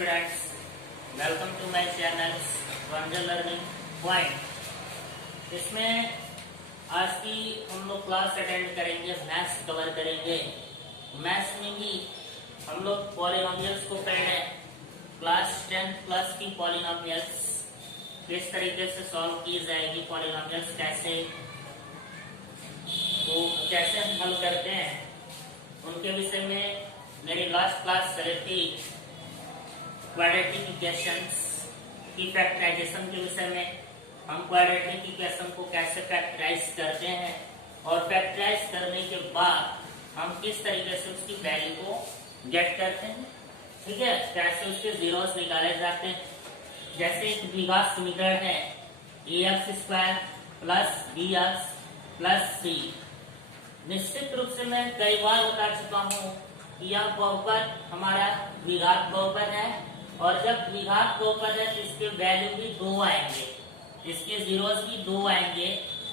students, welcome to my channel Ranjan Learning Point। इसमें आज की हम लोग क्लास अटेंड करेंगे, मैथ्स कवर करेंगे। मैथ्स में भी हम लोग पॉलिनोमियल्स को पढ़े, क्लास 10 प्लस की पॉलिनोमियल्स किस तरीके से सॉल्व की जाएगी, पॉलिनोमियल्स कैसे हल करते हैं, उनके विषय में मेरी लास्ट क्लास चली थी। क्वाड्रेटिक इक्वेशंस की फैक्टराइजेशन के विषय में हम क्वाड्रेटिक इक्वेशन को कैसे फैक्टराइज करते हैं और फैक्टराइज करने के बाद हम किस तरीके से उसकी वैल्यू को गेट करते हैं, ठीक है, कैसे उसके जीरोस निकाले जाते हैं। जैसे एक द्विघात समीकरण है ax² plus bx plus c। निश्चित रूप से मैं कई बार बता चुका हूँ कि यह बहुपद हमारा द्विघात बहुपद है और जब द्विघात बहुपद है तो इसके वैल्यू भी 2 आएंगे, इसके जीरोस भी 2 आएंगे,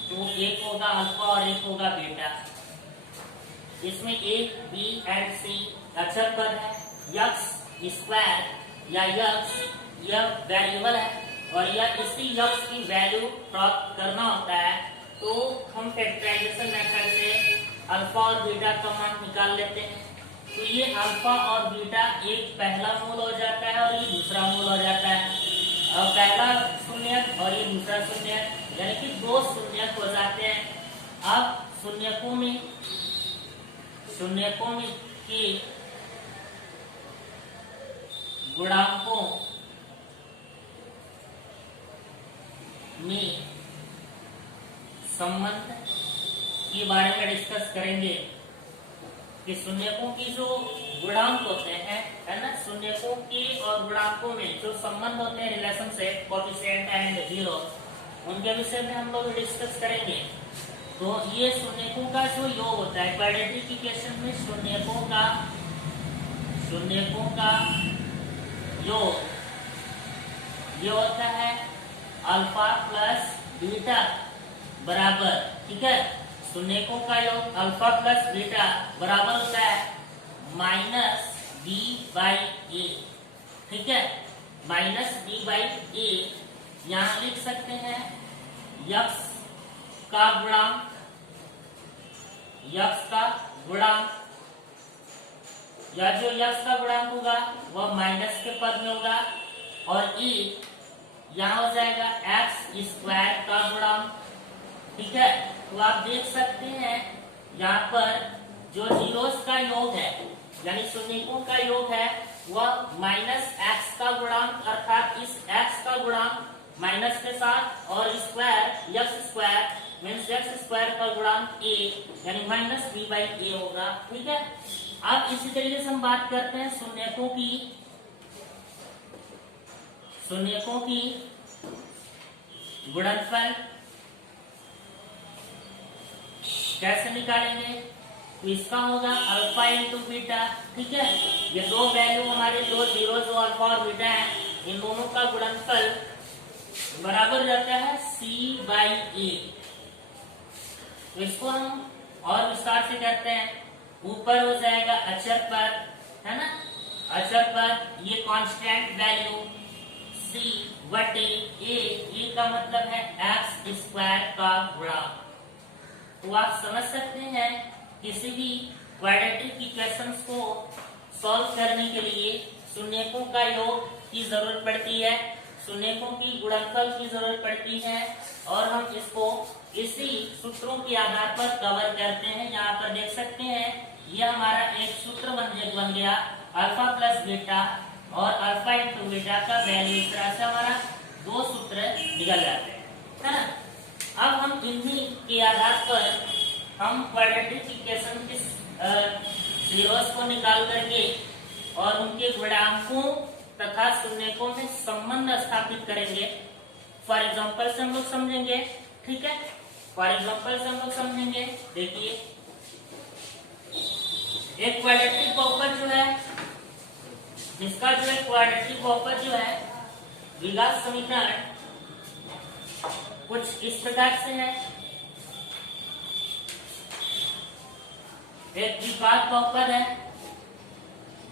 तो एक होगा अल्फा और एक होगा बीटा। इसमें a, b एंड c अचर पद है। x² या x यह वेरिएबल है और यह इसी x की वैल्यू प्राप्त करना होता है, तो हम फैक्टराइजेशन मेथड से अल्फा और बीटा का मान निकाल लेते हैं। तो ये अल्फा और बीटा एक पहला मूल हो जाता है और ये दूसरा मूल हो जाता है। अब पहला शून्यक और ये दूसरा शून्यक, यानी कि 2 शून्यक हो जाते हैं। अब शून्यकों में की गुणांकों में संबंध के बारे में डिस्कस करेंगे कि शून्यकों की जो गुणांक होते हैं, है ना, शून्यकों के और गुणांकों में जो संबंध होते हैं, रिलेशनशिप, कोएफिशिएंट एंड जीरो, उनके विषय में हम लोग डिस्कस करेंगे। तो ये शून्यकों का जो योग होता है क्वाड्रेटिक इक्वेशन में, शून्यकों का योग ये होता है अल्फा प्लस बीटा बराबर, ठीक है, शून्यकों का योग अल्फा प्लस बीटा बराबर होता है -b/a, ठीक है, -b/a। यहां लिख सकते हैं x का गुणांक, या जो x का गुणांक होगा वह माइनस के पद में होगा और e यहाँ हो जाएगा x² का गुणांक, ठीक है। तो आप देख सकते हैं यहाँ पर जो जीरोस का योग है, यानी शून्यकों का योग है, वह -x का गुणांक, अर्थात इस x का गुणांक माइनस के साथ और स्क्वायर x² मीन्स x² का गुणांक a, यानी -b/a होगा, ठीक है। अब इसी तरीके से हम बात करते हैं शून्यकों की गुणनफल कैसे निकालेंगे। तो इसका होगा अल्फा इंटू बीटा, ठीक है। ये 2 वैल्यू हमारे, 2 जीरो जो अल्फा और बीटा है, इन दोनों का गुणनफल बराबर रहता है c/a। तो इसको हम और विस्तार से करते हैं। ऊपर हो जाएगा अचर पद, है ना, अचर पद, ये कांस्टेंट वैल्यू c/a का मतलब है x² का गुणांक। तो आप समझ सकते हैं किसी भी क्वाड्रेटिक इक्वेशंस को सॉल्व करने के लिए शून्यकों का योग की जरूरत पड़ती है, शून्यकों की गुणनफल की जरूरत पड़ती है, और हम इसको इसी सूत्रों के आधार पर कवर करते हैं। यहाँ पर देख सकते हैं यह हमारा एक सूत्र बन गया अल्फा प्लस बीटा, और अल्फा इंटू बीटा का वैल्यू, इस तरह से हमारा 2 सूत्र निकल जाते हैं, है ना। अब हम इन्हीं के आधार पर हम क्वाड्रेटिक इक्वेशन के जीरोस को निकाल करके और उनके गुणांकों तथा शून्यकों में संबंध स्थापित करेंगे। फॉर एग्जांपल से हम लोग समझेंगे, ठीक है, फॉर एग्जांपल से हम लोग समझेंगे। देखिए, एक क्वाड्रेटिक बहुपद जो है, इसका जो है क्वाड्रेटिक बहुपद जो है, द्विघात समीकरण कुछ इस प्रकार से है। एक द्विघात बहुपद है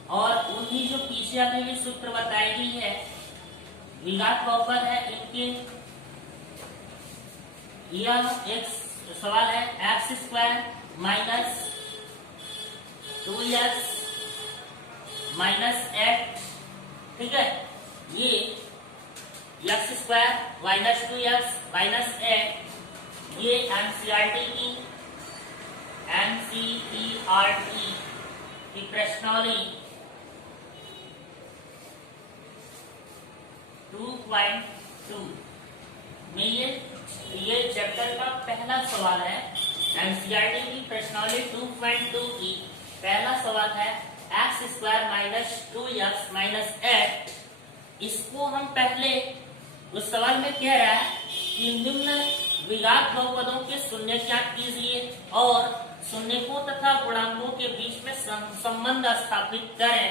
और उन्हीं जो पीछे अभी भी सूत्र बताई गई है द्विघात बहुपद है इनके, यह एक सवाल है x² माइनस 2x माइनस 8, ठीक है, ये x² माइनस 2x माइनस 8 ये एनसीईआरटी की प्रश्नावली 2.2 में ये चैप्टर का पहला सवाल है। एनसीईआरटी की प्रश्नावली 2.2 की पहला सवाल है x² माइनस 2x माइनस 8। इसको हम पहले उस सवाल में कह रहा है कि निम्न द्विघात बहुपदों के शून्य ज्ञात कीजिए और शून्यकों तथा गुणांकों के बीच में संबंध स्थापित करें।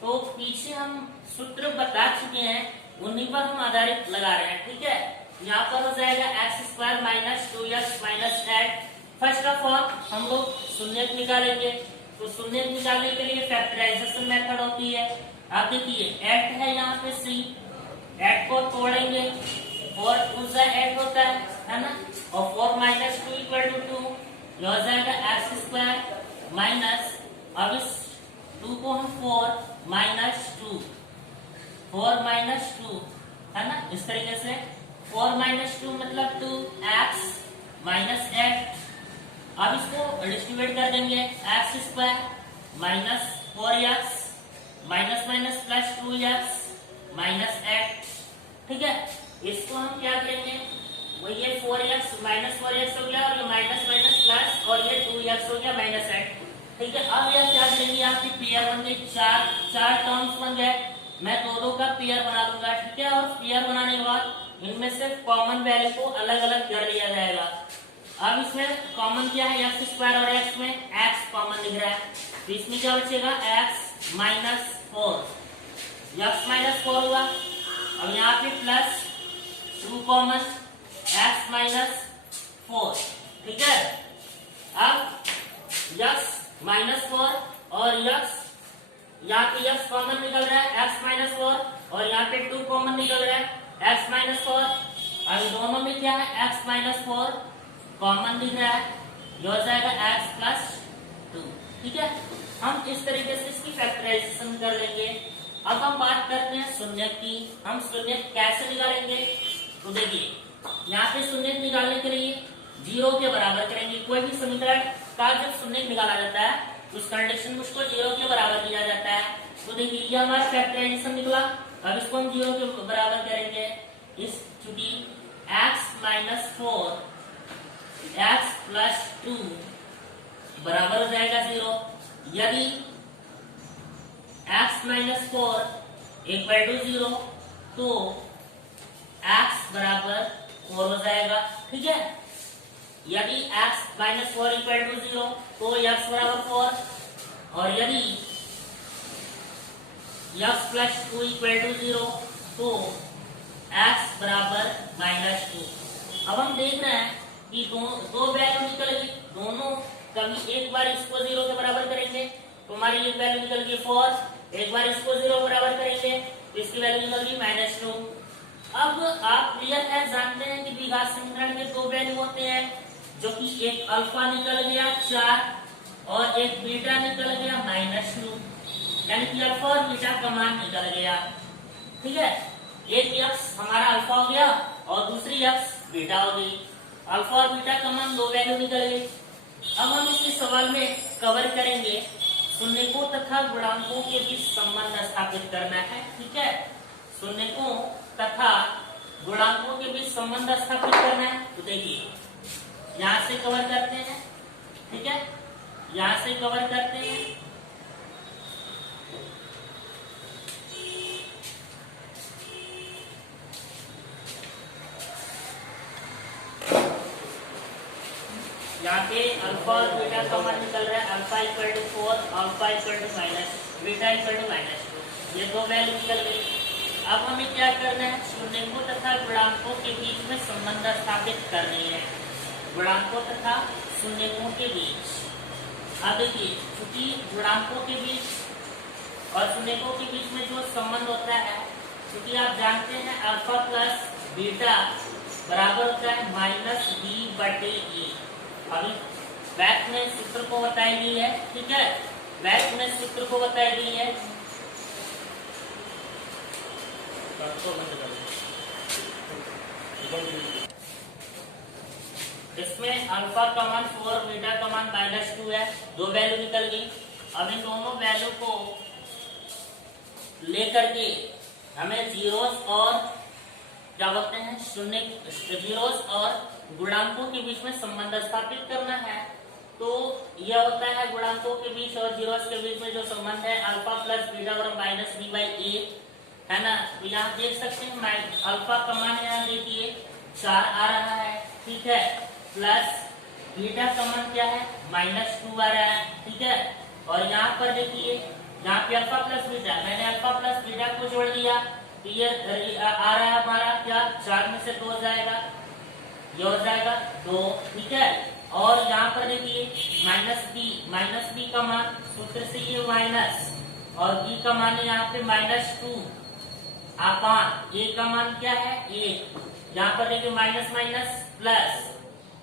तो पीछे हम सूत्र बता चुके हैं, उन्हीं पर हम आधारित लगा रहे हैं, ठीक है। यहाँ पर हो जाएगा x² minus 2x minus 8। First of all हम लोग शून्य निकालेंगे, तो शून्य निकालने के लिए फैक्टराइजेशन मेथड होती है। आप देखिए 8 है यहाँ पे c, 8 को तोड़ेंगे 4 2 से 8 होता है ना, और 4 माइनस 2 इक्वल टू 2, यह हो जाएगा x² माइनस, अब इस 2 को हम 4 माइनस 2, 4 माइनस 2 है ना, इस तरीके से 4 माइनस 2 मतलब 2x माइनस 8। अब इसको डिस्ट्रीब्यूट कर देंगे x² minus 4x minus minus plus 2x minus 8, ठीक है। इसको हम क्या करेंगे, वो ये 4x माइनस 4x हो गया और ये माइनस माइनस प्लस और ये 2x हो गया माइनस 8, ठीक है। अब यह क्या करेंगे, आपकी पेयर बन गई, चार टर्म्स बन गए। मैं दो का पेयर बना लूंगा, ठीक है, और पेयर बनाने के बाद इनमें से कॉमन वैल्यू को अलग अलग कर लिया जाएगा। अब इसमें कॉमन क्या है, x² और x में x कॉमन दिख रहा है, तो इसमें क्या बचेगा x माइनस 4, x माइनस 4 हुआ। अब यहाँ पे प्लस 2 कॉमन x माइनस 4, ठीक है। अब x माइनस 4 और x, यहाँ पे x कॉमन निकल रहा है x माइनस 4 और यहाँ पे 2 कॉमन निकल रहा है x माइनस 4। अब दोनों में क्या है, x माइनस 4 कॉमन दिख रहा है, ये हो जाएगा x प्लस 2, ठीक है। हम इस तरीके से इसकी फैक्टराइजेशन कर लेंगे। अब हम बात करते हैं शून्य की। हम शून्य कैसे निकालेंगे, तो देखिए यहाँ पे शून्य निकालने के लिए 0 के बराबर करेंगे। कोई भी समीकरण का जब शून्य निकाला जाता है उस कंडीशन में उसको 0 के बराबर किया जाता है। तो देखिए ये हमारा फैक्टराइजेशन निकला। अब इसको हम 0 के बराबर करेंगे, इस चूंकि x माइनस 4 x प्लस 2 बराबर हो जाएगा 0। यदि x माइनस 4 इक्वल टू 0 तो x बराबर 4 हो जाएगा, ठीक है। यदि x माइनस 4 इक्वल टू 0 तो x बराबर 4, और यदि x प्लस 2 इक्वल टू 0 तो x बराबर माइनस 2। अब हम देख रहे हैं कि दो वैल्यू निकल गई, दोनों कभी एक बार इसको 0 के बराबर करेंगे तो हमारी एक वैल्यू निकल गई 4, एक बार इसको 0 के बराबर करेंगे तो इसकी वैल्यू निकल गई माइनस 2। अब आप क्लियर है, जानते हैं कि द्विघात समीकरण में दो वैल्यू होते हैं, जो कि एक अल्फा निकल गया 4 और एक बीटा निकल गया माइनस 2, यानी कि अल्फा और बीटा का मान निकल गया, ठीक है। एक x हमारा अल्फा हो गया और दूसरी x बीटा हो गई। अल्फा और बीटा का मान दो वैल्यू निकल गई। अब हम इस सवाल में कवर करेंगे शून्यकों तथा गुणांकों के बीच संबंध स्थापित करना है, ठीक है। शून्यकों तथा गुणांकों के बीच संबंध स्थापित करना है। तो देखिए यहाँ से कवर करते हैं, ठीक है, यहाँ से कवर करते हैं। यहाँ पे अल्फा और बीटा का मान निकल रहा है, alpha equal to 4, alpha equal to minus, beta equal to minus 2, ये दो वैल्यू निकल गई। अब हमें क्या करना है, शून्यकों तथा गुणांकों के बीच में संबंध स्थापित करनी है, गुणांकों तथा शून्यकों के बीच। अब देखिए चूंकि गुणांकों के बीच और शून्यकों के बीच में जो संबंध होता है, क्योंकि आप जानते हैं अल्फा प्लस बीटा बराबर होता है माइनस बी बटे ए। अभी बैक में सूत्र को बताई गई है, ठीक है, बैक में सूत्र को बताई गई है। इसमें अल्फा का मान 4, बीटा का मान -2 है, दो वैल्यू निकल गई। अब इन दोनों वैल्यू को लेकर के हमें जीरोस और क्या बोलते हैं शून्य, जीरोस और गुणांकों के बीच में संबंध स्थापित करना है। तो यह होता है गुणांकों के बीच और जीरोस के बीच में जो संबंध है अल्फा प्लस बीटा बराबर माइनस बी बाई ए, है ना। तो यहाँ देख सकते हैं अल्फा का मान यहाँ देखिए 4 आ रहा है, ठीक है, प्लस बीटा का मान क्या है -2 आ रहा है, ठीक है। और यहाँ पर देखिए यहाँ पे अल्फा प्लस बीटा, मैंने अल्फा प्लस बीटा को जोड़ दिया तो ये आ रहा है हमारा क्या 4 में से 2 जाएगा, ये हो जाएगा 2, ठीक है। और यहाँ पर देखिए माइनस बी का मान सूत्र से ये माइनस और बी का मान यहाँ पे -2 अपान ए का मान क्या है 1, यहाँ पर देखिए माइनस माइनस प्लस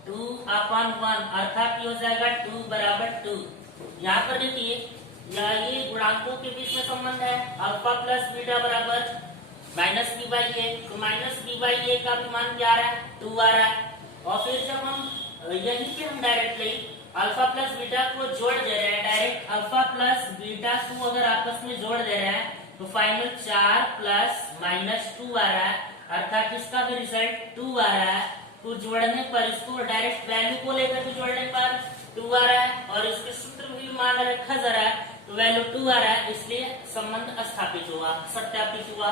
2 अपान 1 अर्थात ये हो जाएगा 2 बराबर 2। यहाँ पर देखिए ये गुणांकों के बीच में संबंध है अल्फा प्लस बीटा बराबर माइनस बी बाई ए, तो माइनस बी बाई ए का भी मान क्या आ रहा है 2 आ रहा है। और फिर जब हम यहीं पे हम डायरेक्टली अल्फा प्लस बीटा को जोड़ दे रहे हैं, डायरेक्ट अल्फा प्लस बीटा को अगर आपस में जोड़ दे रहे हैं तो फाइनल 4 प्लस -2 आ रहा है, अर्थात इसका भी रिजल्ट 2 आ रहा है। तो जोड़ने पर इसको डायरेक्ट वैल्यू को लेकर के जोड़ने पर 2 आ रहा है और इसके सूत्र भी मान रखा जा रहा है तो वैल्यू 2 आ रहा है, इसलिए संबंध स्थापित हुआ, सत्यापित हुआ।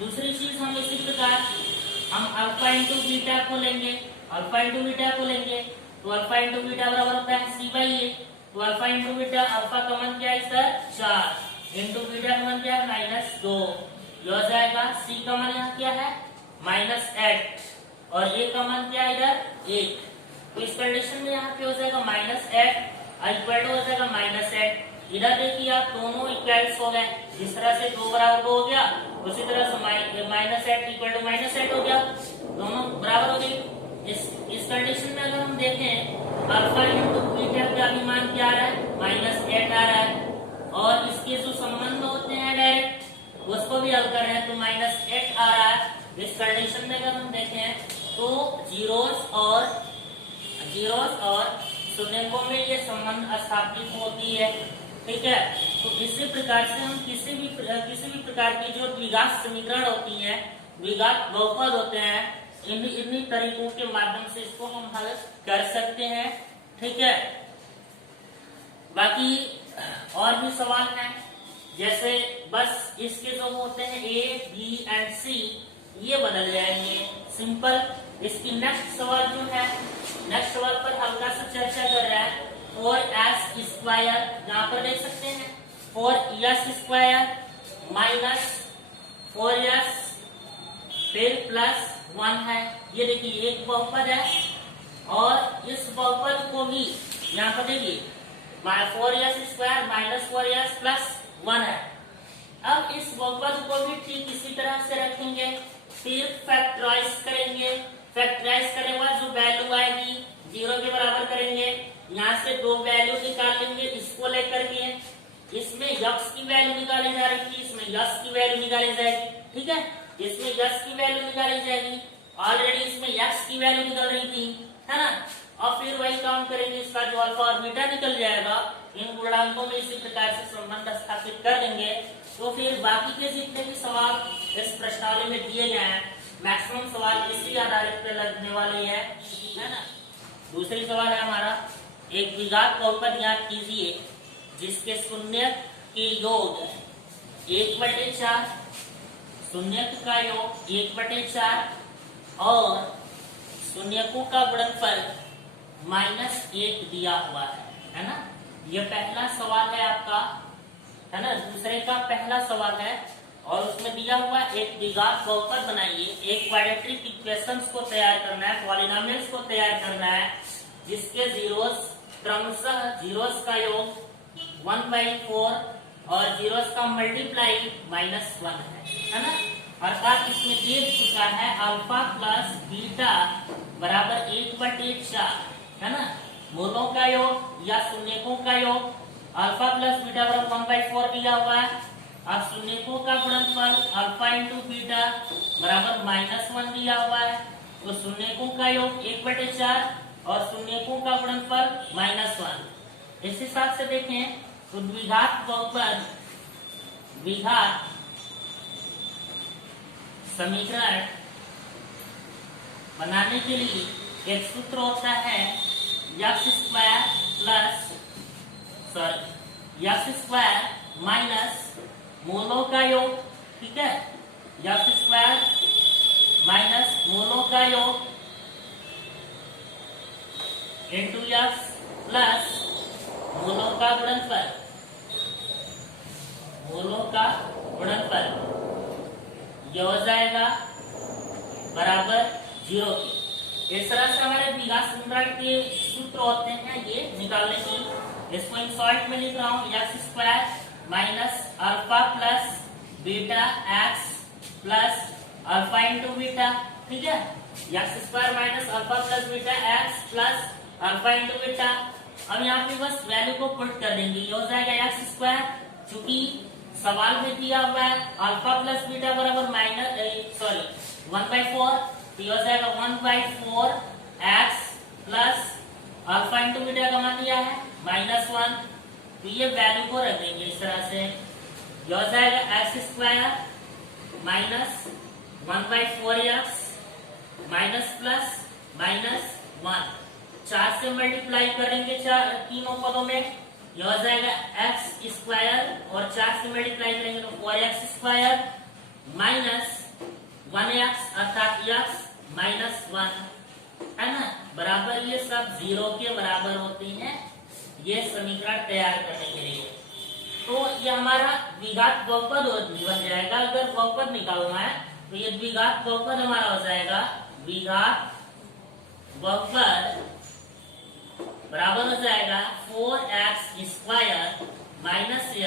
दूसरी चीज हम इसी प्रकार हम अल्फा इंटू बीटा को लेंगे, अल्फा इंटू बीटा को लेंगे तो अल्फा इंटू बीटा बराबर होता है सी बाई ए। तो अल्फा इंटू बीटा, अल्फा का मान क्या है इसका 4 इंटू बीटा का मान क्या है -2, ये हो जाएगा। सी का मान यहाँ क्या है -8 और ए का मान क्या है इधर 1। तो इस कंडीशन में यहाँ पे हो जाएगा -8 इक्वल हो जाएगा -8। इधर देखिए आप दोनों इक्वल्स हो गए, जिस तरह से 2 बराबर 2 हो गया उसी तरह से -8 इक्वल टू -8 हो गया, दोनों बराबर हो गए। इस कंडीशन में अगर हम देखें अल्फा इंटू बीटा का भी मान क्या आ रहा है -8 आ रहा है और इसके जो संबंध होते हैं डायरेक्ट उसको भी हल कर रहे हैं तो -8 आ रहा है। इस कंडीशन में अगर हम देखें तो जीरोस और शून्यकों में ये संबंध स्थापित होती है, ठीक है। तो इसी प्रकार से हम किसी भी प्रकार की जो द्विघात समीकरण होती है, द्विघात बहुपद होते हैं, इन्हीं तरीकों के माध्यम से इसको हम हल कर सकते हैं, ठीक है। बाकी और भी सवाल हैं, जैसे बस इसके जो होते हैं ए बी एंड सी ये बदल जाएंगे, सिंपल। इसकी नेक्स्ट सवाल जो है, नेक्स्ट सवाल पर हल्का सा चर्चा कर रहा है 4s², यहाँ पर देख सकते हैं 4s² माइनस 4s फिर +1 है, ये देखिए एक बहुपद है और इस बहुपद को भी यहाँ पर देखिए 4s² माइनस 4s +1 है। अब इस बहुपद को भी ठीक इसी तरह से रखेंगे, फिर फैक्टराइज करेंगे, फैक्टराइज करने के बाद जो वैल्यू आएगी 0 के बराबर करेंगे, यहाँ से 2 वैल्यू निकाल लेंगे, इसको लेकर के इसमें x की वैल्यू निकाली जा रही थी, इसमें यश की वैल्यू निकाली जाएगी, ठीक है। इसमें यश की वैल्यू निकाली जाएगी, ऑलरेडी इसमें x की वैल्यू निकल रही थी, है ना। और फिर वही काम करेंगे, इसका जो अल्फा और बीटा निकल जाएगा, इन गुणांकों में इसी प्रकार से संबंध स्थापित कर देंगे। तो फिर बाकी के जितने भी सवाल इस प्रश्नावली में दिए गए हैं मैक्सिमम सवाल इसी आधारित पे लगने वाली है ना। दूसरी सवाल है हमारा, एक द्विघात बहुपद याद कीजिए जिसके शून्य के योग 1/4, शून्यक का योग 1/4 और शून्यकों का गुणनफल -1 दिया हुआ है ना। यह पहला सवाल है आपका, है ना, दूसरे का पहला सवाल है और उसमें दिया हुआ एक द्विघात बहुपद बनाइए, एक क्वाड्रेटिक इक्वेशंस को तैयार करना है, पॉलिनोमियल्स को तैयार करना है जिसके जीरोस क्रमशः जीरोस का योग 1/4 और जीरोस का मल्टीप्लाई -1 है ना। अर्थात इसमें देख चुका है अल्फा प्लस बीटा बराबर 1/4 है ना। मूलों का योग या शून्यकों का योग अल्फा प्लस बीटा बराबर 1/4 दिया हुआ है। अब शून्यकों का गुणनफल अल्फा इंटू बीटा बराबर -1 दिया हुआ है। तो शून्यकों का योग 1/4 और शून्यकों का गुणनफल -1। इस हिसाब से देखें तो द्विघात बहुपद द्विघात समीकरण बनाने के लिए एक सूत्र होता है x² माइनस मूलों का योग, ठीक है, x² माइनस मूलों का योग इंटू x प्लस मूलों का गुणनफल, मूलों का गुणनफल यह हो जाएगा बराबर 0 के। इस तरह से हमारे द्विघात समीकरण के सूत्र होते हैं ये निकालने की। इसको इन शॉर्ट में लिख रहा हूँ x² minus alpha plus beta x plus alpha into beta, ठीक है, x² minus alpha plus beta x plus alpha into beta. अब यहाँ पे बस वैल्यू को पुट कर देंगे, ये हो जाएगा x², चूंकि सवाल में दिया हुआ है अल्फा प्लस बीटा बराबर 1/4, तो हो जाएगा 1/4 x plus alpha into beta का मान दिया है -1, तो ये वैल्यू को रख देंगे इस तरह से। ये हो जाएगा x² minus 1/4x minus plus -1, 4 से मल्टीप्लाई करेंगे तीनों पदों में, यह हो जाएगा x² और 4 से मल्टीप्लाई करेंगे तो 4x² माइनस 1x अर्थात x -1 है ना, बराबर ये सब 0 के बराबर होती हैं ये समीकरण तैयार करने के लिए। तो ये हमारा द्विघात बहुपद बन जाएगा। अगर बहुपद निकालना है तो ये द्विघात बहुपद हमारा हो जाएगा द्विघात बहुपद बराबर हो जाएगा 4x² माइनस x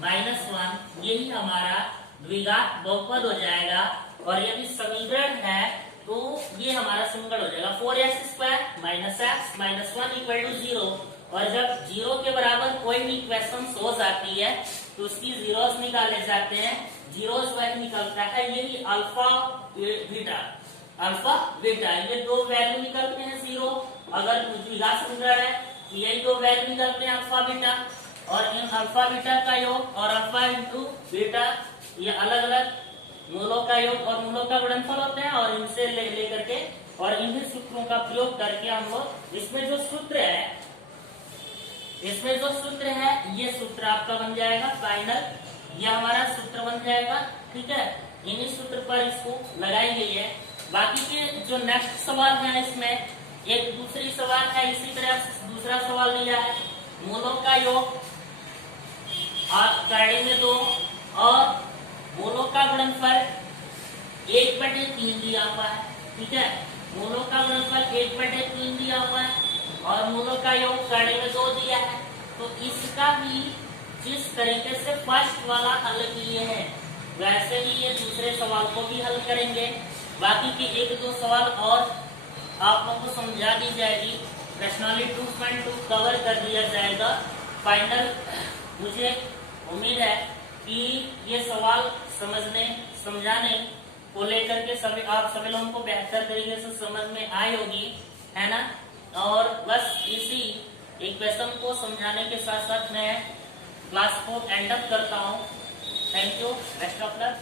-1, यही हमारा द्विघात बहुपद हो जाएगा। और यदि समीकरण है तो ये हमारा समीकरण हो जाएगा 4x² minus x -1 equal to 0। और जब 0 के बराबर कोई भी इक्वेशन हो जाती है तो उसकी जीरोस निकाले जाते हैं, जीरोस वैल्यू निकलता है यही अल्फा बीटा, ये दो वैल्यू निकलते हैं 0। अगर द्विघात समीकरण है तो यही दो वैल्यू निकलते हैं अल्फा बीटा, और इन अल्फा बीटा का योग और अल्फा इंटू बीटा ये अलग अलग मूलों का योग और मूलों का गुणनफल होते हैं। और इनसे लेकर के और इन्हीं सूत्रों का प्रयोग करके हम लोग इसमें जो सूत्र है ये सूत्र आपका बन जाएगा फाइनल, ये हमारा सूत्र बन जाएगा, ठीक है। इन्हीं सूत्र पर इसको लगाई गई है। बाकी के जो नेक्स्ट सवाल है इसमें एक दूसरी सवाल है, इसी तरह से दूसरा सवाल लिया है मूलों का योग आप करेंगे 2 और मूलों का गुणनफल 1/3 दिया हुआ है, ठीक है, मूलों का गुणनफल 1/3 दिया हुआ है और मूलों का योग करने में 2 दिया है। तो इसका भी जिस तरीके से फर्स्ट वाला हल किए हैं वैसे ही ये दूसरे सवाल को भी हल करेंगे। बाकी के 1-2 सवाल और आप लोगों को समझा दी जाएगी, प्रश्नावली 2.2 कवर कर दिया जाएगा फाइनल। मुझे उम्मीद है कि ये सवाल समझाने को लेकर के आप सभी लोगों को बेहतर तरीके से समझ में आई होगी, है ना। और बस इसी इक्वेशन को समझाने के साथ साथ मैं क्लास को एंड अप करता हूँ। Thank you, best of luck.